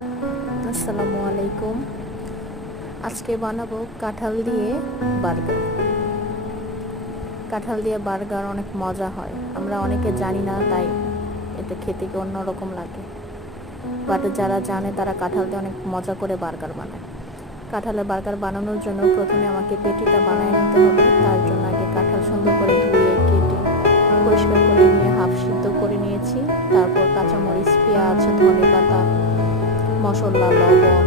আসসালামু আলাইকুম। আজকে বানাবো কাঁঠাল দিয়ে বার্গার। কাঁঠাল দিয়ে বার্গার অনেক মজা হয়, আমরা অনেকে জানি না, তাই এটা খেতে কি অন্যরকম লাগে। বাট যারা জানে তারা কাঁঠাল দিয়ে অনেক মজা করে বার্গার বানায়। কাঁঠালের বার্গার বানানোর জন্য প্রথমে আমাকে পেটিটা বানিয়ে নিতে হবে। তার জন্য আগে কাঁঠাল সুন্দর করে ধুয়ে কেটে পরিষ্কার করে নিয়ে হাফ সিদ্ধ করে নিয়েছি। তারপর কাঁচামরিচ, পেঁয়াজ, ধনেপাতা, মশলা, লবণ,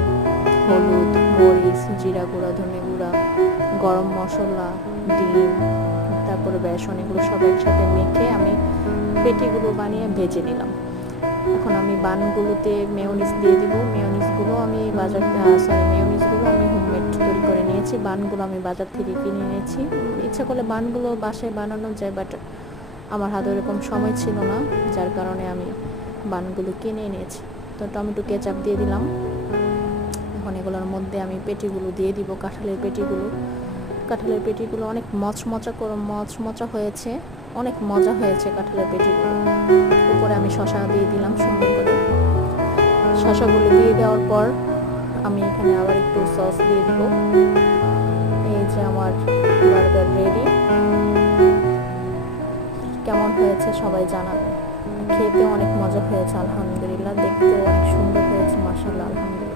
হলুদ, মরিচ, জিরা গুঁড়া, ধনে গুঁড়া, গরম মশলা, ডিম, তারপরে বেসন, এগুলো সব একসাথে মেখে আমি পেটিগুলো বানিয়ে ভেজে নিলাম। এখন আমি বানগুলোতে মেয়োনিজ দিয়ে দিব। মেয়োনিজগুলো আমি হোমমেড তৈরি করে নিয়েছি। বানগুলো আমি বাজার থেকে কিনে নিয়েছি। ইচ্ছা করলে বানগুলো বাসায় বানানো যায়, বাট আমার হাতে এরকম সময় ছিল না, যার কারণে আমি বানগুলো কিনে নিয়েছি। তো টমেটো কেচাপ দিয়ে দিলাম। এখন এগুলোর মধ্যে আমি পেটিগুলো দিয়ে দিব। কাঁঠালের পেটিগুলো অনেক মচমচা হয়েছে, অনেক মজা হয়েছে কাঁঠালের পেটিগুলো। উপরে আমি শসা দিয়ে দিলাম সুন্দর করে। শসাগুলো দিয়ে দেওয়ার পর আমি এখানে আবার একটু সস দিয়ে দিব। এই যে আমার বার্গার রেডি। কেমন হয়েছে সবাই জানাবেন। খেতে অনেক মজা হয়েছে আলহামদুলিল্লাহ, দেখতেও অনেক সুন্দর হয়েছে মাশাআল্লাহ আলহামদুলিল্লাহ।